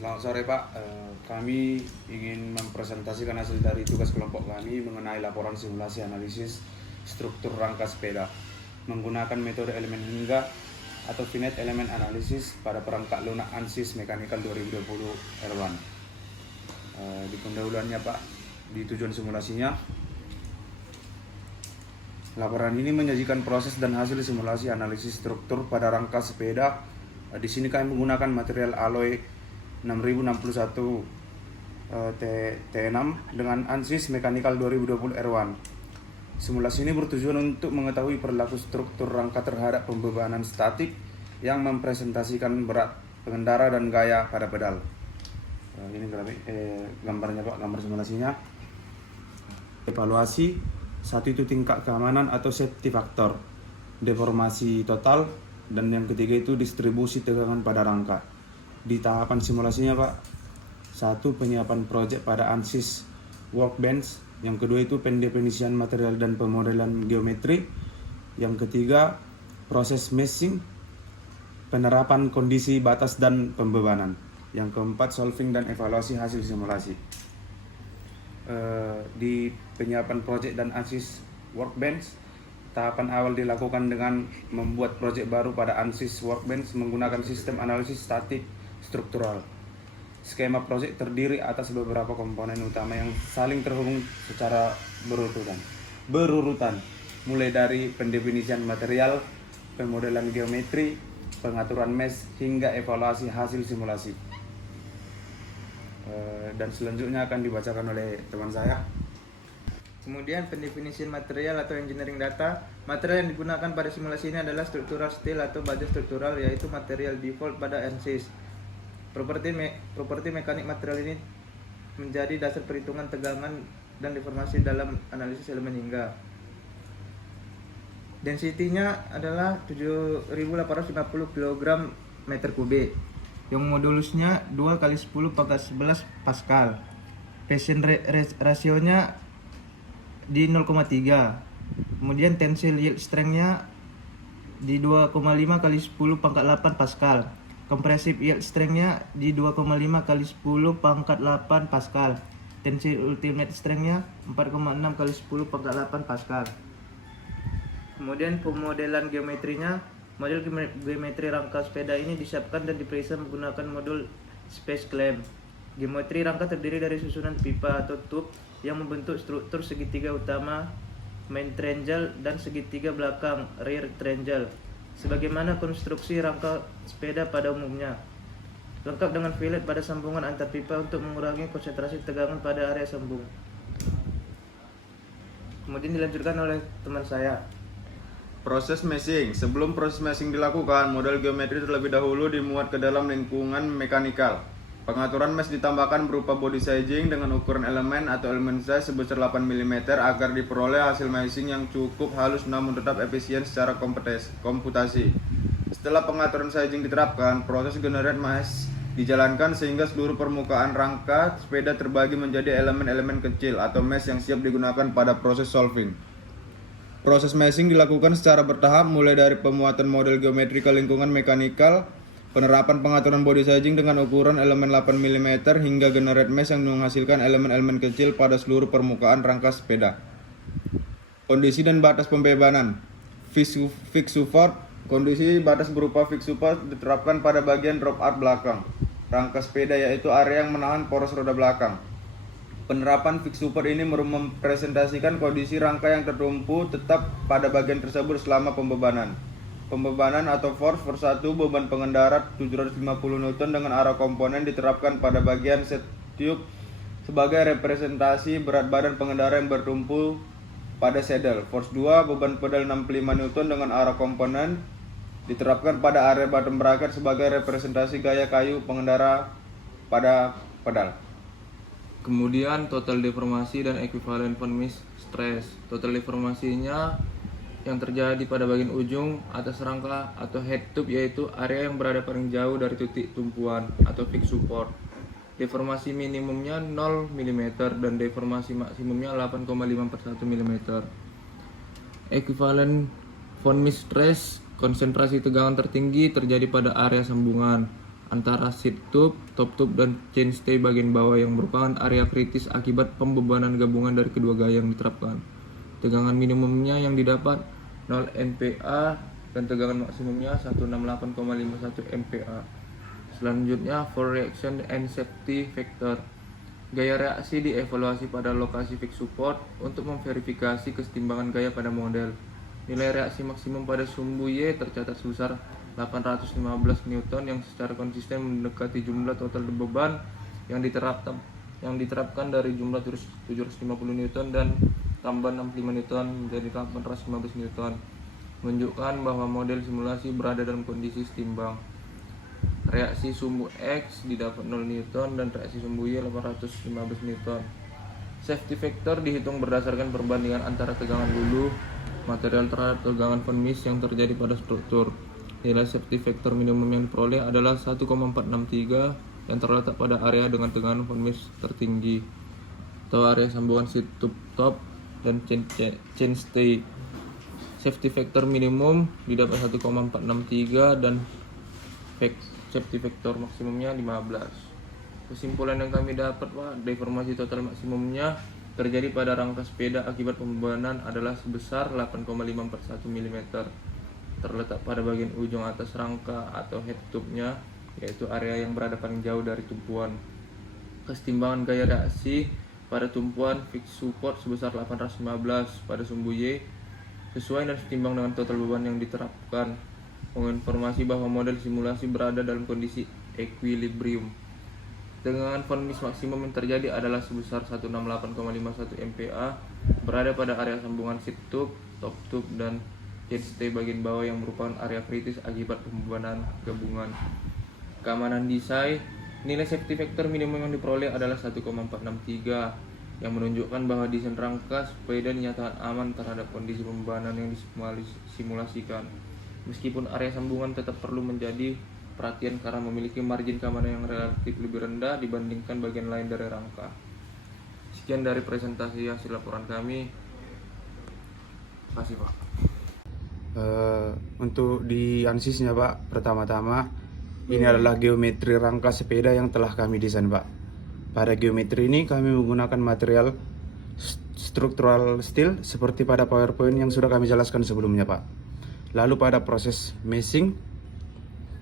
Selamat sore Pak. Kami ingin mempresentasikan hasil dari tugas kelompok kami mengenai laporan simulasi analisis struktur rangka sepeda menggunakan metode elemen hingga atau finite element analysis pada perangkat lunak ANSYS Mechanical 2020 R1. Di pendahuluannya Pak, di tujuan simulasinya. Laporan ini menyajikan proses dan hasil simulasi analisis struktur pada rangka sepeda. Di sini kami menggunakan material alloy 6061 T6 dengan ANSYS Mechanical 2020 R1. Simulasi ini bertujuan untuk mengetahui perilaku struktur rangka terhadap pembebanan statik yang mempresentasikan berat pengendara dan gaya pada pedal. Ini gambarnya Pak, gambar simulasinya. Evaluasi, satu itu tingkat keamanan atau safety factor, deformasi total, dan yang ketiga itu distribusi tegangan pada rangka. Di tahapan simulasinya Pak, satu penyiapan proyek pada ANSYS Workbench, yang kedua itu pendefinisian material dan pemodelan geometri, yang ketiga proses meshing, penerapan kondisi batas dan pembebanan, yang keempat solving dan evaluasi hasil simulasi. Di penyiapan proyek dan ANSYS Workbench, tahapan awal dilakukan dengan membuat proyek baru pada ANSYS Workbench menggunakan sistem analisis statik struktural. Skema proyek terdiri atas beberapa komponen utama yang saling terhubung secara berurutan, mulai dari pendefinisian material, pemodelan geometri, pengaturan mesh, hingga evaluasi hasil simulasi. Dan selanjutnya akan dibacakan oleh teman saya. Kemudian pendefinisian material atau engineering data. Material yang digunakan pada simulasi ini adalah struktural steel atau baja struktural, yaitu material default pada ANSYS. Properti mekanik material ini menjadi dasar perhitungan tegangan dan deformasi dalam analisis elemen hingga. Density-nya adalah 7.850 kg meter kubik. Yang modulusnya 2 kali 10 pangkat 11 Pascal. Tension rasionya di 0,3. Kemudian tensile yield strength-nya di 2,5 kali 10 pangkat 8 Pascal. Compressive yield strength-nya di 2,5 kali 10 pangkat 8 Pascal. Tensile ultimate strength-nya 4,6 kali 10 pangkat 8 Pascal. Kemudian pemodelan geometrinya, model geometri rangka sepeda ini disiapkan dan diperiksa menggunakan modul space clamp. Geometri rangka terdiri dari susunan pipa atau tube yang membentuk struktur segitiga utama main triangle dan segitiga belakang rear triangle, sebagaimana konstruksi rangka sepeda pada umumnya, lengkap dengan fillet pada sambungan antar pipa untuk mengurangi konsentrasi tegangan pada area sambung. Kemudian dilanjutkan oleh teman saya. Proses meshing. Sebelum proses meshing dilakukan, model geometri terlebih dahulu dimuat ke dalam lingkungan mekanikal. Pengaturan mesh ditambahkan berupa body sizing dengan ukuran elemen atau elemen size sebesar 8 mm agar diperoleh hasil meshing yang cukup halus namun tetap efisien secara komputasi. Setelah pengaturan sizing diterapkan, proses generate mesh dijalankan sehingga seluruh permukaan rangka sepeda terbagi menjadi elemen-elemen kecil atau mesh yang siap digunakan pada proses solving. Proses meshing dilakukan secara bertahap mulai dari pemuatan model geometri ke lingkungan mekanikal, penerapan pengaturan body sizing dengan ukuran elemen 8 mm hingga generate mesh yang menghasilkan elemen-elemen kecil pada seluruh permukaan rangka sepeda. Kondisi dan batas pembebanan. Fix support. Kondisi batas berupa fix support diterapkan pada bagian drop out belakang rangka sepeda, yaitu area yang menahan poros roda belakang. Penerapan fix support ini mempresentasikan kondisi rangka yang tertumpu tetap pada bagian tersebut selama pembebanan. Pembebanan atau force per satu beban pengendara 750 N dengan arah komponen diterapkan pada bagian set tube sebagai representasi berat badan pengendara yang bertumpu pada saddle. Force 2 beban pedal 65 N dengan arah komponen diterapkan pada area bottom bracket sebagai representasi gaya kayu pengendara pada pedal. Kemudian total deformasi dan ekuivalen von Mises stress. Total deformasinya yang terjadi pada bagian ujung atas rangka atau head tube, yaitu area yang berada paling jauh dari titik tumpuan atau fix support. Deformasi minimumnya 0 mm dan deformasi maksimumnya 8,541 mm. Ekuivalen von Mises stress, konsentrasi tegangan tertinggi terjadi pada area sambungan. antara seat tube, top tube, dan chainstay bagian bawah yang merupakan area kritis akibat pembebanan gabungan dari kedua gaya yang diterapkan. Tegangan minimumnya yang didapat 0 MPa dan tegangan maksimumnya 168,51 MPa. Selanjutnya, for reaction and safety factor. Gaya reaksi dievaluasi pada lokasi fix support untuk memverifikasi kesetimbangan gaya pada model. Nilai reaksi maksimum pada sumbu Y tercatat sebesar 815 Newton yang secara konsisten mendekati jumlah total beban yang diterapkan dari jumlah 750 Newton dan tambah 65 Newton menjadi 815 Newton, menunjukkan bahwa model simulasi berada dalam kondisi setimbang. Reaksi sumbu X didapat 0 Newton dan reaksi sumbu Y 815 Newton. Safety factor dihitung berdasarkan perbandingan antara tegangan hulu material terhadap tegangan furnace yang terjadi pada struktur. Nilai safety factor minimum yang diperoleh adalah 1,463 yang terletak pada area dengan tegangan furnace tertinggi atau area sambungan seat tube top dan chainstay. Safety factor minimum didapat 1,463 dan safety factor maksimumnya 15. Kesimpulan yang kami dapat, Pak, deformasi total maksimumnya terjadi pada rangka sepeda akibat pembebanan adalah sebesar 8,541 mm. Terletak pada bagian ujung atas rangka atau head tube-nya, yaitu area yang berada paling jauh dari tumpuan. Kesetimbangan gaya reaksi pada tumpuan fix support sebesar 815 pada sumbu Y sesuai dan setimbang dengan total beban yang diterapkan, menginformasi bahwa model simulasi berada dalam kondisi equilibrium. Tegangan furnace maksimum yang terjadi adalah sebesar 168,51 MPa, berada pada area sambungan seat tube, top tube, dan chainstay bagian bawah yang merupakan area kritis akibat pembebanan gabungan. Keamanan desain, nilai safety factor minimum yang diperoleh adalah 1,463 yang menunjukkan bahwa desain rangka sepeda dinyatakan aman terhadap kondisi pembebanan yang disimulasikan. Meskipun area sambungan tetap perlu menjadi perhatian karena memiliki margin keamanan yang relatif lebih rendah dibandingkan bagian lain dari rangka. Sekian dari presentasi hasil laporan kami. Terima kasih, Pak. Untuk di ansisnya, Pak, pertama-tama ini adalah geometri rangka sepeda yang telah kami desain, Pak. Pada geometri ini kami menggunakan material structural steel seperti pada PowerPoint yang sudah kami jelaskan sebelumnya, Pak. Lalu pada proses meshing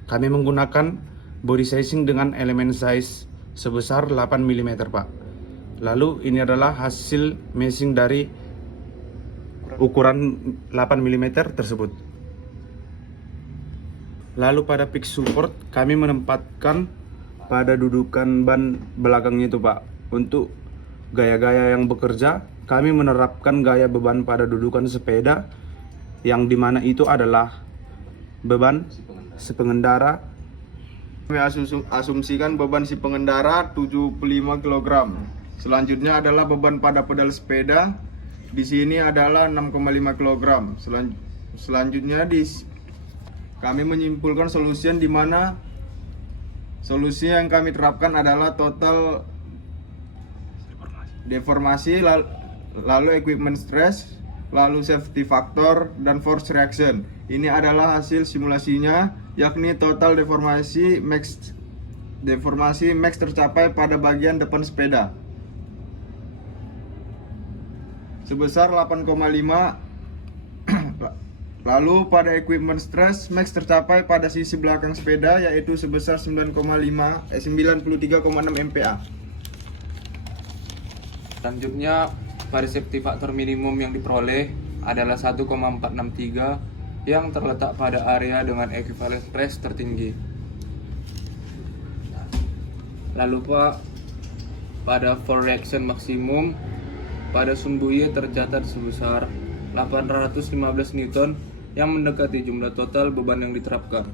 kami menggunakan body sizing dengan elemen size sebesar 8 mm, Pak. Lalu ini adalah hasil meshing dari ukuran 8 mm tersebut. Lalu pada fix support kami menempatkan pada dudukan ban belakangnya itu, Pak. Untuk gaya-gaya yang bekerja, kami menerapkan gaya beban pada dudukan sepeda yang dimana itu adalah beban si pengendara. Kami asumsikan beban si pengendara 75 kg. Selanjutnya adalah beban pada pedal sepeda. Di sini adalah 6,5 kg. Selanjutnya kami menyimpulkan solusi di mana solusi yang kami terapkan adalah total deformasi, lalu equipment stress, lalu safety factor, dan force reaction. Ini adalah hasil simulasinya, yakni total deformasi max tercapai pada bagian depan sepeda sebesar 8,5. Lalu pada equipment stress max tercapai pada sisi belakang sepeda yaitu sebesar 93,6 MPa. Selanjutnya, pada safety factor minimum yang diperoleh adalah 1,463 yang terletak pada area dengan equivalent stress tertinggi. Lalu, Pak, pada for reaction maksimum pada sumbu Y tercatat sebesar 815 Newton yang mendekati jumlah total beban yang diterapkan.